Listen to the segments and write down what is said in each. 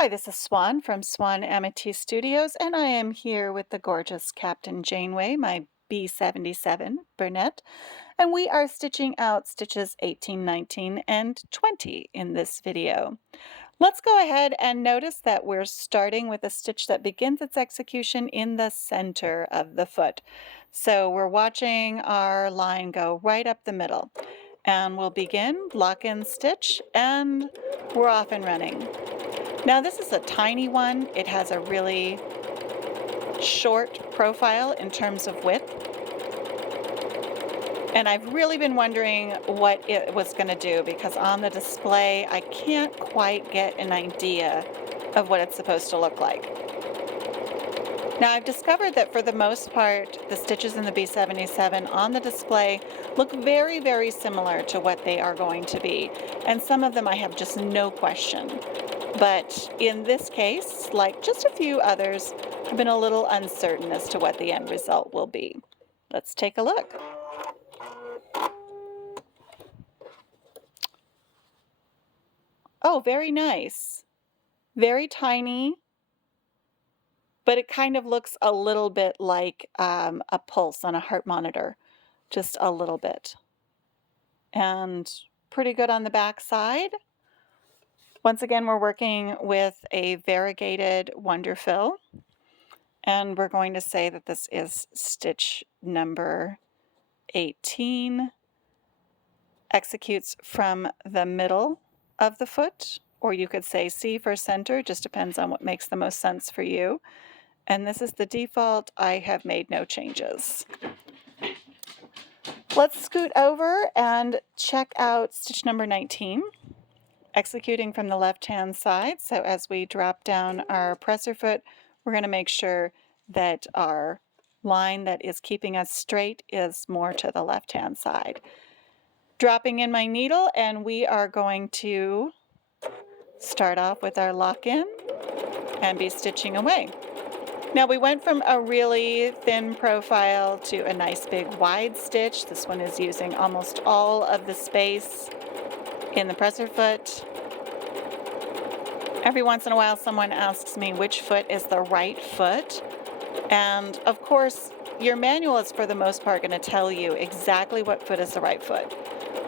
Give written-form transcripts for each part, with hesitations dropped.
Hi, this is Swan from Swan Amity Studios, and I am here with the gorgeous Captain Janeway, my B-77 Bernette, and we are stitching out stitches 18, 19, and 20 in this video. Let's go ahead and notice that we're starting with a stitch that begins its execution in the center of the foot. So we're watching our line go right up the middle, and we'll begin, lock in stitch, and we're off and running. Now this is a tiny one. It has a really short profile in terms of width. And I've really been wondering what it was going to do because on the display I can't quite get an idea of what it's supposed to look like. Now I've discovered that for the most part the stitches in the B-77 on the display look very, very similar to what they are going to be. And some of them I have just no question. But in this case, like just a few others, I've been a little uncertain as to what the end result will be. Let's take a look. Oh, very nice. Very tiny, but it kind of looks a little bit like a pulse on a heart monitor, just a little bit. And pretty good on the back side. Once again, we're working with a variegated Wonder Fill. And we're going to say that this is stitch number 18, executes from the middle of the foot, or you could say C for center, just depends on what makes the most sense for you. And this is the default. I have made no changes. Let's scoot over and check out stitch number 19, executing from the left-hand side. So as we drop down our presser foot, we're going to make sure that our line that is keeping us straight is more to the left-hand side. Dropping in my needle, and we are going to start off with our lock-in and be stitching away. Now we went from a really thin profile to a nice big wide stitch. This one is using almost all of the space in the presser foot. Every once in a while someone asks me which foot is the right foot, and of course your manual is for the most part going to tell you exactly what foot is the right foot,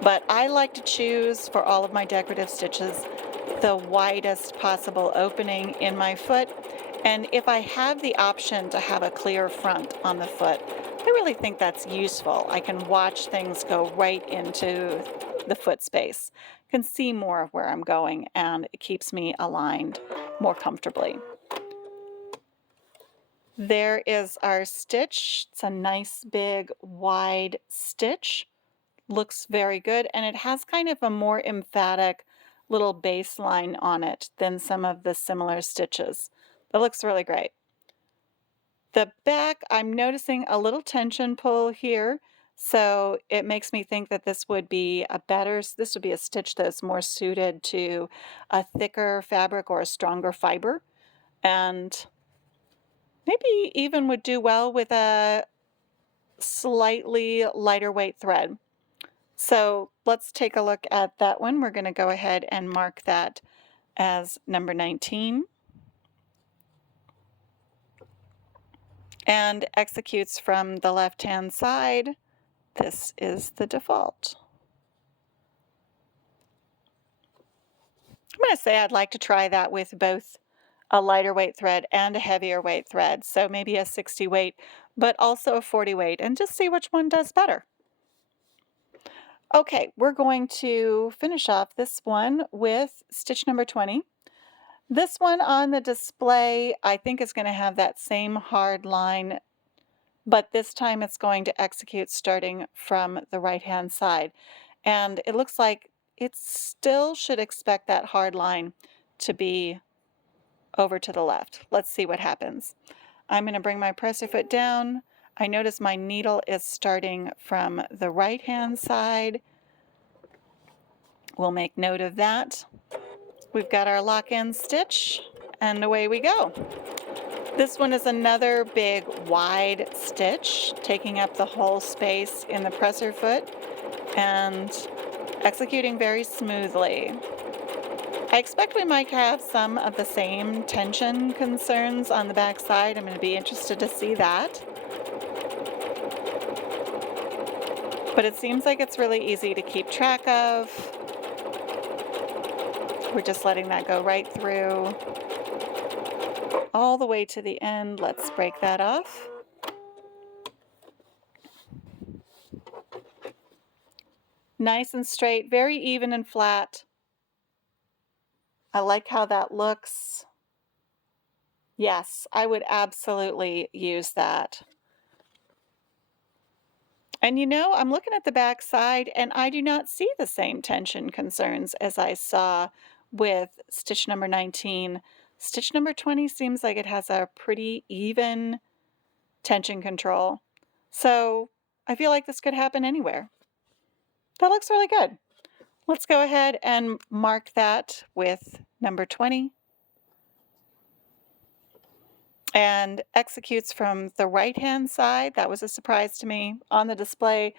but I like to choose for all of my decorative stitches the widest possible opening in my foot, and if I have the option to have a clear front on the foot, I really think that's useful. I can watch things go right into the foot space, can see more of where I'm going, and it keeps me aligned more comfortably. There is our stitch. It's a nice big wide stitch. Looks very good, and it has kind of a more emphatic little baseline on it than some of the similar stitches. That looks really great. The back, I'm noticing a little tension pull here, so it makes me think that this would be this would be a stitch that's more suited to a thicker fabric or a stronger fiber, and maybe even would do well with a slightly lighter weight thread. So let's take a look at that one. We're going to go ahead and mark that as number 19. And executes from the left-hand side. This is the default. I'm going to say I'd like to try that with both a lighter weight thread and a heavier weight thread. So maybe a 60 weight, but also a 40 weight, and just see which one does better. Okay, we're going to finish off this one with stitch number 20. This one on the display, I think is going to have that same hard line, but this time it's going to execute starting from the right-hand side. And it looks like it still should expect that hard line to be over to the left. Let's see what happens. I'm going to bring my presser foot down. I notice my needle is starting from the right-hand side. We'll make note of that. We've got our lock-in stitch, and away we go. This one is another big wide stitch, taking up the whole space in the presser foot and executing very smoothly. I expect we might have some of the same tension concerns on the back side. I'm going to be interested to see that. But it seems like it's really easy to keep track of. We're just letting that go right through all the way to the end. Let's break that off. Nice and straight, very even and flat. I like how that looks. Yes, I would absolutely use that. And I'm looking at the back side and I do not see the same tension concerns as I saw with stitch number 19. Stitch number 20 seems like it has a pretty even tension control. So I feel like this could happen anywhere. That looks really good. Let's go ahead and mark that with number 20. And executes from the right-hand side. That was a surprise to me. On the display,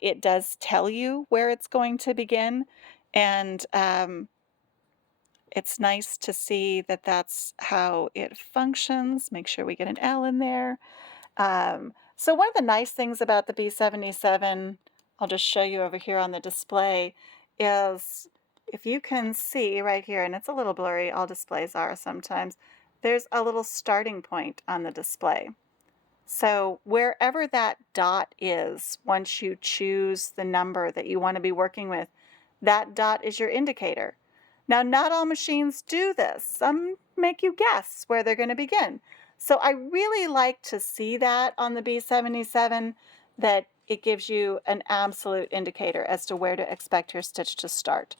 it does tell you where it's going to begin, and it's nice to see that that's how it functions. Make sure we get an L in there. So one of the nice things about the B-77, I'll just show you over here on the display, is if you can see right here, and it's a little blurry, all displays are sometimes, there's a little starting point on the display. So wherever that dot is, once you choose the number that you want to be working with, that dot is your indicator. Now, not all machines do this. Some make you guess where they're going to begin. So I really like to see that on the B-77, that it gives you an absolute indicator as to where to expect your stitch to start.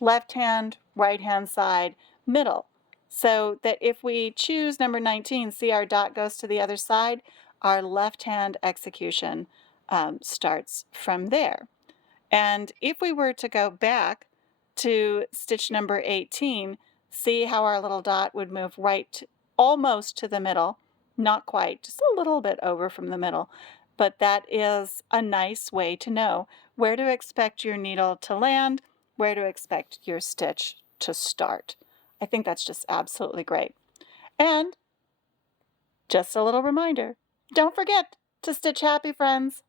Left hand, right hand side, middle. So that if we choose number 19, see our dot goes to the other side, our left hand execution starts from there. And if we were to go back to stitch number 18, see how our little dot would move right almost to the middle, not quite, just a little bit over from the middle. But that is a nice way to know where to expect your needle to land, where to expect your stitch to start. I think that's just absolutely great. And just a little reminder, don't forget to stitch happy, friends.